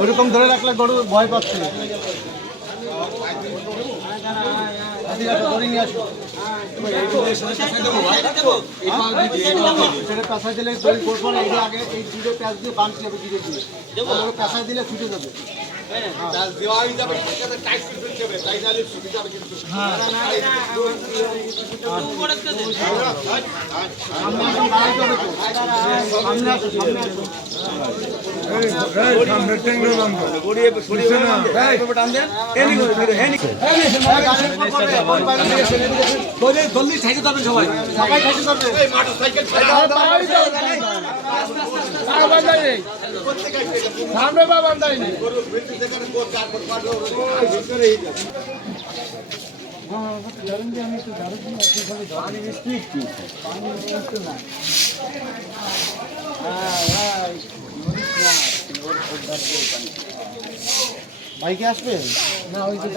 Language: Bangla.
ওরকম ধরে রাখলে গরু ভয় পাচ্ছে। পেঁচা দিলে আগে এই দুটো প্যাঁচ দিয়ে বাঁধতে হবে, ধীরে ধীরে পেঁচা দিলে ছুটে যাবে। জলদি ঠেকে যাবেন সবাই, সবাই ঠেকে যাবে। সামনে বা বান্ধাই নেই। বাইকে আসবে না? ওই যে